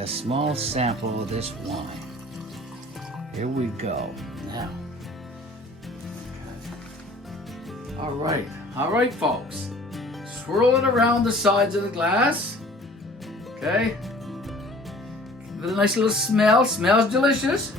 a small sample of this wine. Here we go. Now. All right, folks. Swirl it around the sides of the glass. Okay. Give it a nice little smell. Smells delicious.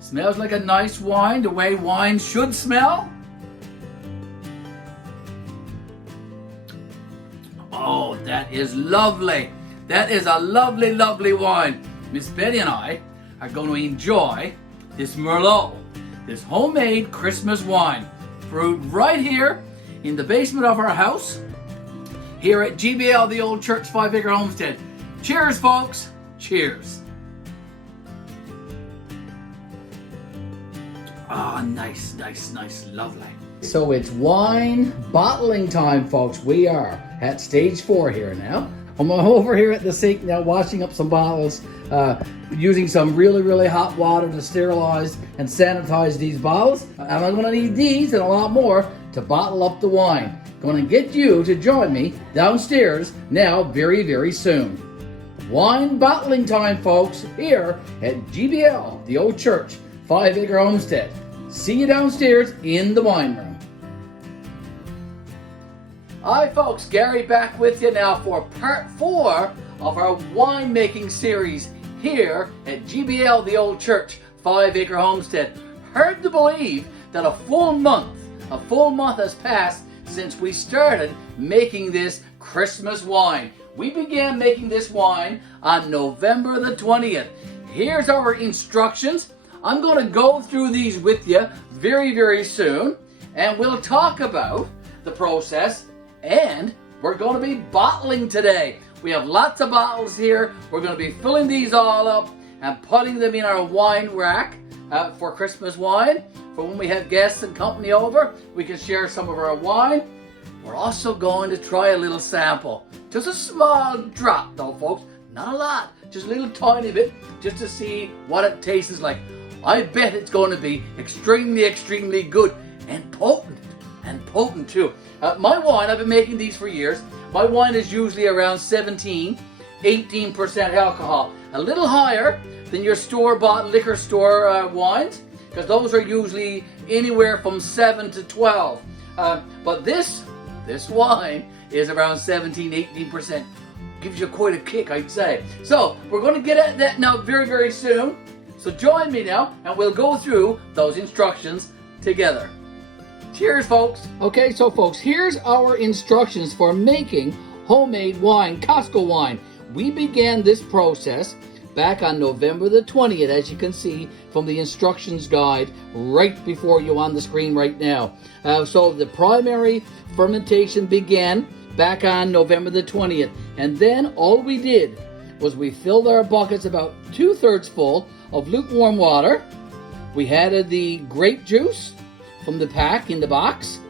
Smells like a nice wine, the way wine should smell. Oh, that is lovely. That is a lovely, lovely wine. Miss Betty and I are going to enjoy this Merlot, this homemade Christmas wine, brewed right here in the basement of our house, here at GBL, the Old Church 5-Acre Homestead. Cheers, folks. Cheers. Ah, nice, nice, nice, lovely. So it's wine bottling time, folks. We are at stage 4 here now. I'm over here at the sink now washing up some bottles, using some really, really hot water to sterilize and sanitize these bottles. And I'm gonna need these and a lot more to bottle up the wine. Gonna get you to join me downstairs now very, very soon. Wine bottling time, folks, here at GBL, the Old Church 5-Acre Homestead. See you downstairs in the wine room. Hi folks, Gary back with you now for part 4 of our winemaking series here at GBL, the Old Church 5-Acre Homestead. Hard to believe that a full month has passed since we started making this Christmas wine. We began making this wine on November the 20th. Here's our instructions. I'm going to go through these with you very, very soon, and we'll talk about the process, and we're going to be bottling today. We have lots of bottles here. We're going to be filling these all up and putting them in our wine rack for Christmas wine. For when we have guests and company over, we can share some of our wine. We're also going to try a little sample. Just a small drop though, folks. Not a lot. Just a little tiny bit, just to see what it tastes like. I bet it's going to be extremely, extremely good and potent too. My wine, I've been making these for years. My wine is usually around 17, 18% alcohol. A little higher than your store-bought liquor store wines, because those are usually anywhere from 7 to 12. But this wine is around 17, 18%. Gives you quite a kick, I'd say. So we're going to get at that now very, very soon. So join me now, and we'll go through those instructions together. Cheers, folks. Okay, so folks, here's our instructions for making homemade wine, Costco wine. We began this process back on November the 20th, as you can see from the instructions guide right before you on the screen right now. So the primary fermentation began back on November the 20th. And then all we did was we filled our buckets about 2/3 full of lukewarm water. We added the grape juice from the pack in the box,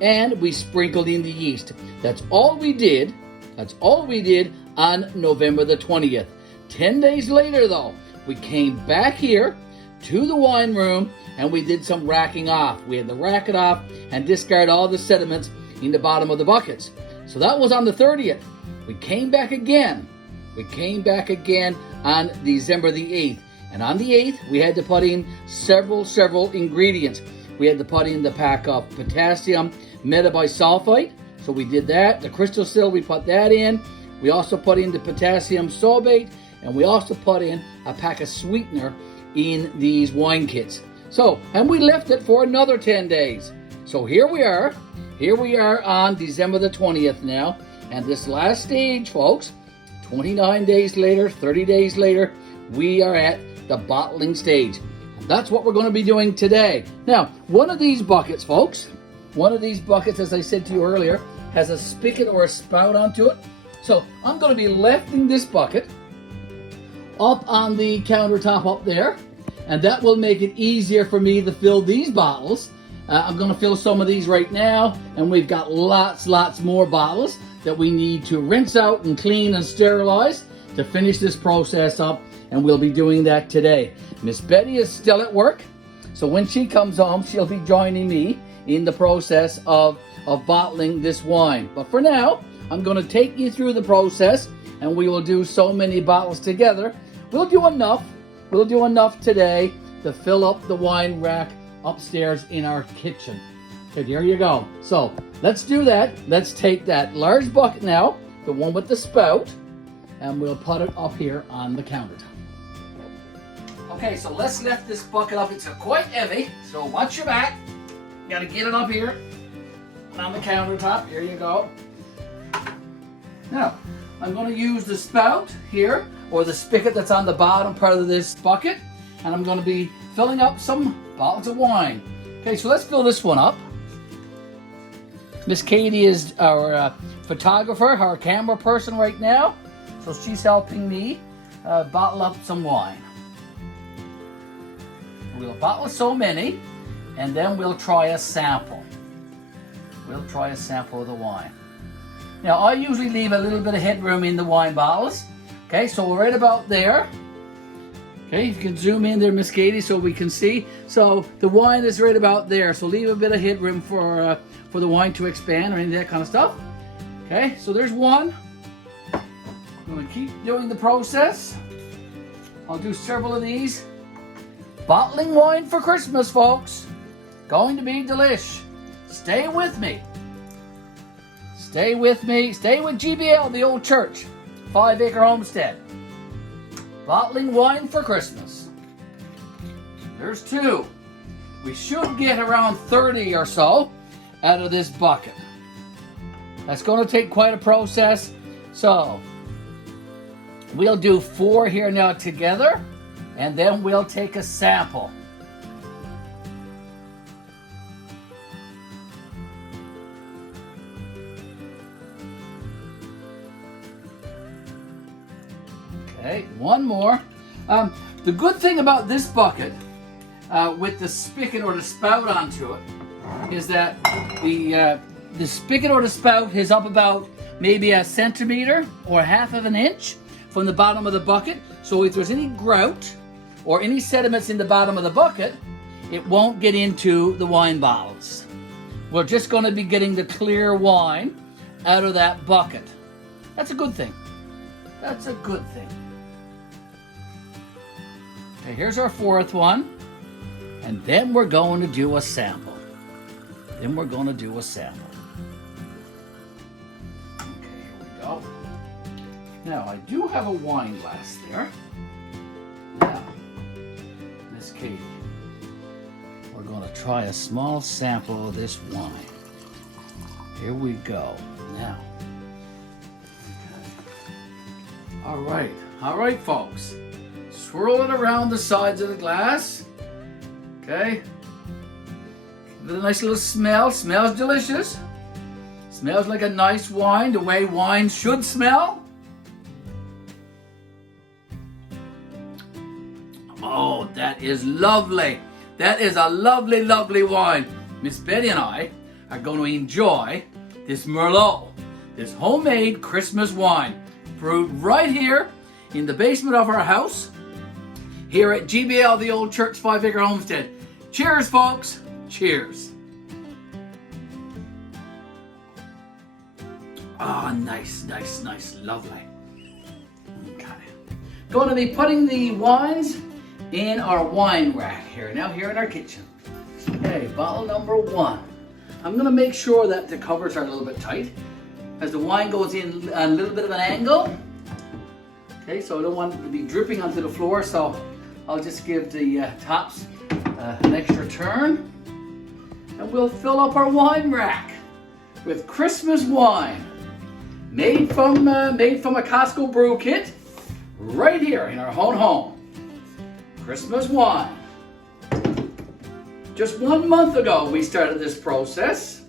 and we sprinkled in the yeast. That's all we did. That's all we did on November the 20th. 10 days later, though, we came back here to the wine room and we did some racking off. We had to rack it off and discard all the sediments in the bottom of the buckets. So that was on the 30th. We came back again. We came back again on December the 8th. And on the 8th, we had to put in several ingredients. We had to put in the pack of potassium metabisulfite. So we did that. The crystal sill, we put that in. We also put in the potassium sorbate. And we also put in a pack of sweetener in these wine kits. So, and we left it for another 10 days. So here we are. Here we are on December the 20th now. And this last stage, folks, 29 days later, 30 days later, we are at the bottling stage. And that's what we're going to be doing today. Now, one of these buckets, folks, one of these buckets, as I said to you earlier, has a spigot or a spout onto it. So I'm going to be lifting this bucket up on the countertop up there, and that will make it easier for me to fill these bottles. I'm going to fill some of these right now, and we've got lots more bottles that we need to rinse out and clean and sterilize to finish this process up, and we'll be doing that today. Miss Betty is still at work, so when she comes home, she'll be joining me in the process of bottling this wine. But for now, I'm going to take you through the process and we will do so many bottles together. We'll do enough. We'll do enough today to fill up the wine rack upstairs in our kitchen. Okay, there you go. So let's do that. Let's take that large bucket now, the one with the spout, and we'll put it up here on the countertop. Okay, so let's lift this bucket up. It's quite heavy, so watch your back. You gotta get it up here on the countertop. Here you go. Now, I'm going to use the spout here, or the spigot that's on the bottom part of this bucket, and I'm going to be filling up some bottles of wine. Okay, so let's fill this one up. Miss Katie is our photographer, our camera person right now, so she's helping me bottle up some wine. We'll bottle so many, and then we'll try a sample. We'll try a sample of the wine. Now, I usually leave a little bit of headroom in the wine bottles. Okay, so we're right about there. Okay, you can zoom in there, Miss Katie, so we can see. So the wine is right about there. So leave a bit of headroom for the wine to expand or any of that kind of stuff. Okay, so there's one. I'm going to keep doing the process. I'll do several of these. Bottling wine for Christmas, folks. Going to be delish. Stay with me. Stay with me. Stay with GBL, the old church. 5 Acre Homestead. Bottling wine for Christmas. There's 2. We should get around 30 or so out of this bucket. That's going to take quite a process. So we'll do 4 here now together, and then we'll take a sample. Okay, one more. The good thing about this bucket with the spigot or the spout onto it is that the spigot or the spout is up about maybe a centimeter or 1/2 of an inch from the bottom of the bucket. So if there's any grout or any sediments in the bottom of the bucket, it won't get into the wine bottles. We're just going to be getting the clear wine out of that bucket. That's a good thing. That's a good thing. Okay, here's our 4th one. And then we're going to do a sample. Okay, here we go. Now, I do have a wine glass there. Now, Miss Katie, we're going to try a small sample of this wine. Here we go. Now. All right, folks. Swirl it around the sides of the glass. Okay. Give it a nice little smell. Smells delicious. Smells like a nice wine, the way wine should smell. Oh, that is lovely. That is a lovely, lovely wine. Miss Betty and I are going to enjoy this Merlot, this homemade Christmas wine, brewed right here in the basement of our house, here at GBL, the old church, 5 Acre Homestead. Cheers, folks. Cheers. Ah, nice, nice, nice, lovely. Okay. Going to be putting the wines in our wine rack here, now here in our kitchen. Okay, bottle number 1. I'm going to make sure that the covers are a little bit tight as the wine goes in a little bit of an angle. Okay, so I don't want it to be dripping onto the floor, so I'll just give the tops an extra turn. And we'll fill up our wine rack with Christmas wine made from a Costco brew kit right here in our own home. Christmas wine. Just 1 month ago we started this process,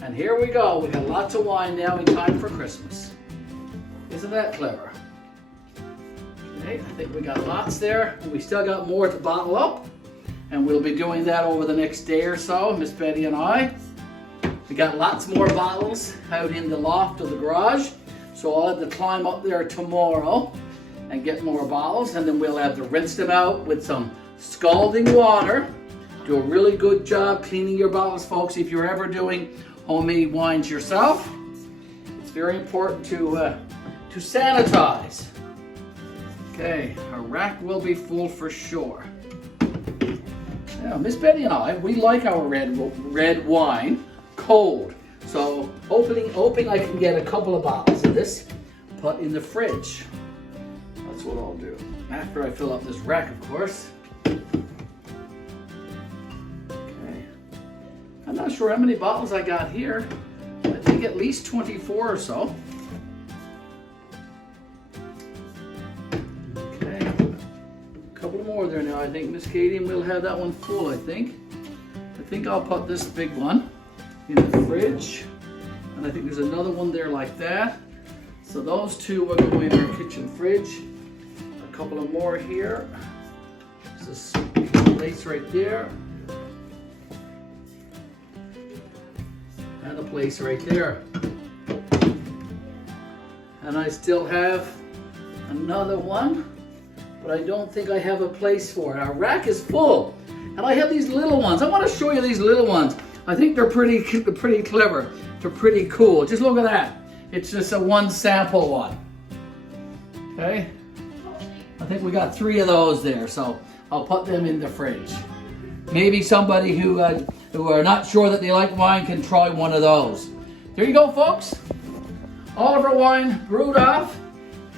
and here we go. We got lots of wine now in time for Christmas. Isn't that clever? Okay, I think we got lots there, and we still got more to bottle up, and we'll be doing that over the next day or so, Miss Betty and I. We got lots more bottles out in the loft of the garage, so I'll have to climb up there tomorrow and get more bottles, and then we'll have to rinse them out with some scalding water. Do a really good job cleaning your bottles, folks, if you're ever doing homemade wines yourself. It's very important to to sanitize. Okay, our rack will be full for sure. Now, Miss Betty and I, we like our red wine cold. So, hoping I can get a couple of bottles of this, put in the fridge. That's what I'll do. After I fill up this rack, of course. Okay. I'm not sure how many bottles I got here. I think at least 24 or so. Okay. A couple more there now. I think Miss Katie will have that one full, I think. I think I'll put this big one in the fridge. And I think there's another one there like that. So those two will go in our kitchen fridge. A couple of more here. There's a place right there. And a place right there. And I still have another one, but I don't think I have a place for it. Our rack is full. And I have these little ones. I want to show you these little ones. I think they're pretty clever. They're pretty cool. Just look at that. It's just a one sample one. Okay? I think we got 3 of those there, so I'll put them in the fridge. Maybe somebody who are not sure that they like wine can try one of those. There you go, folks. All of our wine brewed off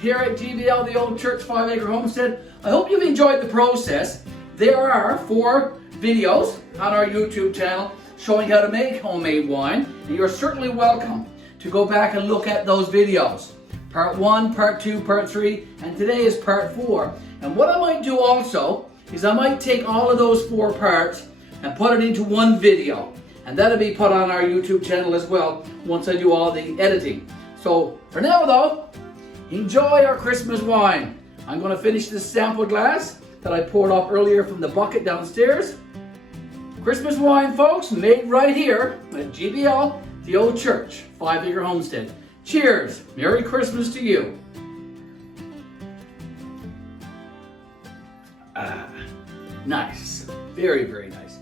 here at GBL, the Old Church 5 Acre Homestead. I hope you've enjoyed the process. There are 4 videos on our YouTube channel showing how to make homemade wine. And you're certainly welcome to go back and look at those videos. Part 1, Part 2, Part 3, and today is Part 4. And what I might do also is I might take all of those 4 parts and put it into one video. And that'll be put on our YouTube channel as well once I do all the editing. So for now though, enjoy our Christmas wine. I'm going to finish this sample glass that I poured off earlier from the bucket downstairs. Christmas wine, folks, made right here at GBL, the Old Church 5 Acre Homestead. Cheers. Merry Christmas to you. Nice. Very, very nice.